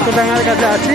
মুতোডাঙ্গার কাছে আছি।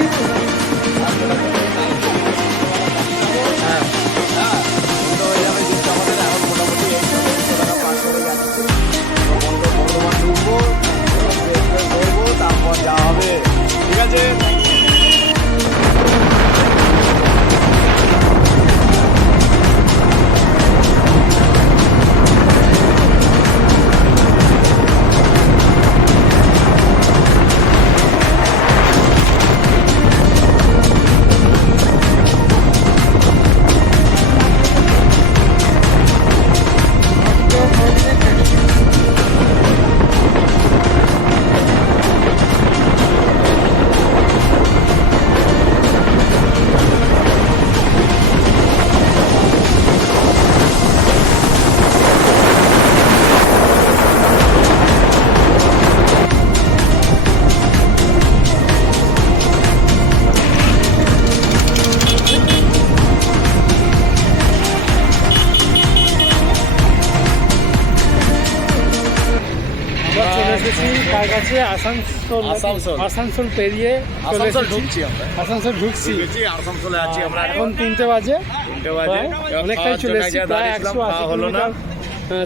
কার কাছে আসানসোল আসানসোল। আসানসোল পেরিয়ে আসানসোল ঢুকছি আমরা। আসানসোল ঢুকছি। আসানসোলে আছি আমরা। এখন তিনটে বাজে। তিনটে বাজে। অনেকটাই চলে এসেছি প্রায় একশো আশি হলো না।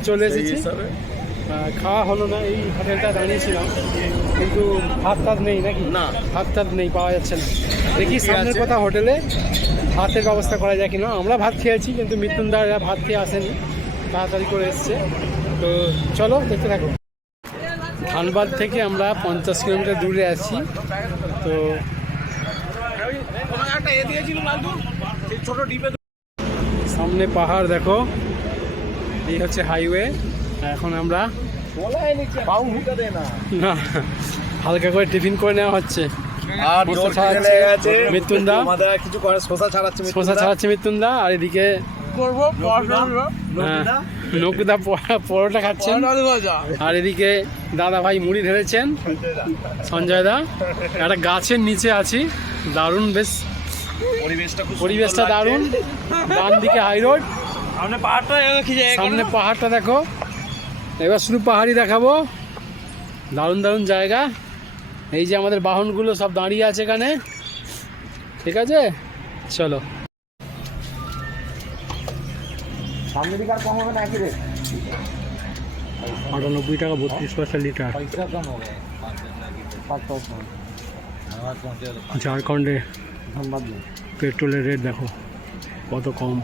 চলে এসেছি। খাওয়া হলো না এই হোটেলটা দাঁড়িয়েছিলাম। কিন্তু ভাত টাত নেই নাকি? না। ভাত টাত নেই পাওয়া যাচ্ছে না। দেখি সামনের কথা হোটেলে ভাতের ব্যবস্থা করা যায় কিনা। আমরা ভাত খেয়েছি কিন্তু মৃত্যুঞ্জয়রা ভাত খেয়ে আসেনি। তাড়াতাড়ি করে এসছে। তো চলো দেখতে থাকো। ধানবাদ থেকে আমরা পঞ্চাশ কিলোমিটার দূরে আছি। তো সামনে পাহাড় দেখো। এই হচ্ছে হাইওয়ে। এখন আমরা না হালকা করে টিফিন করে নেওয়া হচ্ছে। আর শসা ছাড়াচ্ছে, কিছু শসা ছাড়াচ্ছে শসা মৃত্যুঞ্জা। ছাড়াচ্ছে মৃত্যুন্দা আর এদিকে করব হ্যাঁ, নকুদা পরোটা খাচ্ছেন। আর এদিকে দাদা ভাই মুড়ি ঢেলেছেন। সঞ্জয় দা একটা গাছের নিচে আছি। দারুণ বেশ পরিবেশটা দারুণ। ডান দিকে হাই রোড সামনে পাহাড়টা সামনে পাহাড়টা দেখো। এবার শুধু পাহাড়ি দেখাবো। দারুণ দারুণ জায়গা। এই যে আমাদের বাহনগুলো সব দাঁড়িয়ে আছে এখানে। ঠিক আছে? চলো। সামনে দিকে আর কম হবে না একই রেট আটানব্বই টাকা বত্রিশ পয়সা লিটার। ঝাড়খণ্ডে পেট্রোলের রেট দেখো কত কম।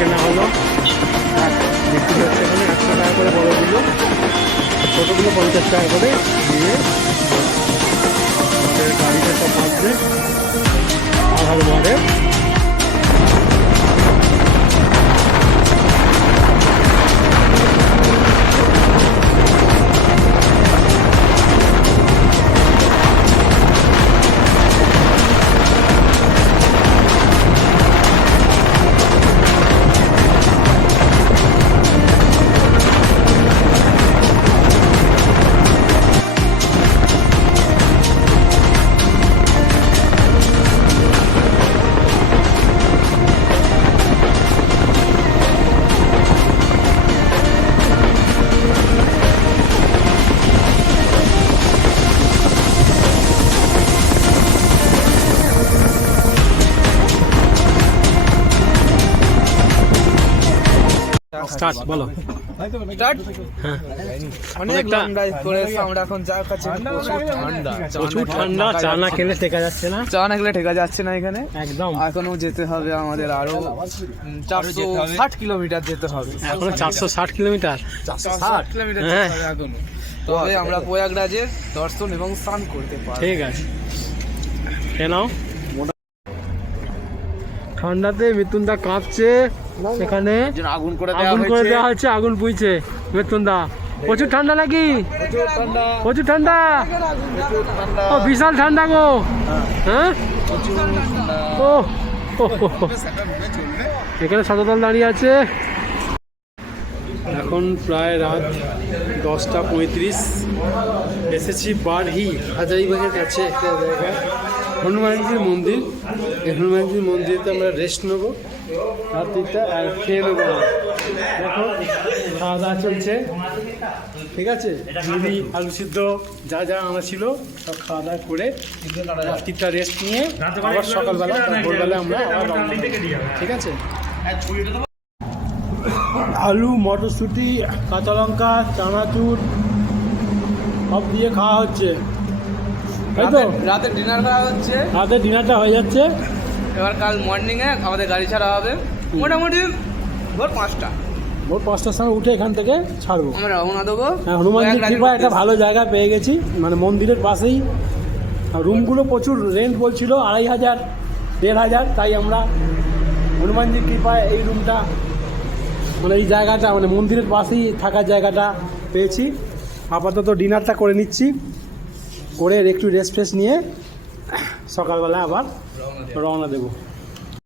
কিন- হলো। বিক্রি হচ্ছে এখানে একশো টাকা করে বড়গুলো ছোটোগুলো পঞ্চাশ টাকা করে দিয়ে আমাদের সব বাঁচবে হর যা কাছে প্রচুর ঠান্ডা। প্রচুর ঠান্ডা চা না খেলে টেকা যাচ্ছে না। চা না গেলে ঠেকা যাচ্ছে না এখানে। একদম। এখনও যেতে হবে আমাদের আরও। চারশো ষাট কিলোমিটার যেতে হবে। এখনও চারশো ষাট কিলোমিটার? চারশো ষাট কিলোমিটার হ্যাঁ। যেতে এখনও তবে আমরা প্রয়াগরাজের দর্শন এবং স্নান করতে পারব। ঠিক আছে। কেন ঠান্ডাতে মিথুনদা কাঁপছে। এখানে আগুন করে আগুন করে দেওয়া হচ্ছে আগুন পুইছে। মিথুনদা প্রচুর ঠান্ডা নাকি? প্রচুর ঠান্ডা। ও বিশাল ঠান্ডা গো। হ্যাঁ। ও হো, হো, হো। এখানে শতদল দাঁড়িয়ে আছে। এখন প্রায় রাত দশটা পঁয়ত্রিশ। এসেছি বারহি হাজারিবাগের কাছে। একটা জায়গা হনুমানজির মন্দির। এই হনুমানজির মন্দিরতে আমরা রেস্ট নেব। রাত্রিটা আর খেয়ে নেব দেখো খাওয়া দাওয়া চলছে। ঠিক আছে? মুড়ি আলু সিদ্ধ যা যা আনা ছিল সব খাওয়া দাওয়া করে রাত্রিটা রেস্ট নিয়ে আবার সকালবেলা ভোরবেলা আমরা আবার ঠিক আছে? আলু মটরশুঁটি কাঁচা লঙ্কা চানাচুর সব দিয়ে খাওয়া হচ্ছে। তাই তো? রাতে ডিনার করা হচ্ছে। রাতে ডিনারটা হয়ে যাচ্ছে। এবার কাল মর্নিং এ আমাদের গাড়ি ছাড়া হবে। মোটামুটি ভোর পাঁচটা। ভোর পাঁচটার সময় উঠে এখান থেকে ছাড়বো। আমরা রওনা দেবো হ্যাঁ হনুমানজির কৃপায় একটা ভালো জায়গা পেয়ে গেছি। মানে মন্দিরের পাশেই। আর রুমগুলো প্রচুর রেন্ট বলছিল আড়াই হাজার দেড় হাজার। তাই আমরা হনুমানজির কৃপায় এই রুমটা মানে এই জায়গাটা মানে মন্দিরের পাশেই থাকার জায়গাটা পেয়েছি। আপাতত ডিনারটা করে নিচ্ছি। করে একটু রেস্ট ফ্রেশ নিয়ে সকালবেলা আবার রওনা দেবো।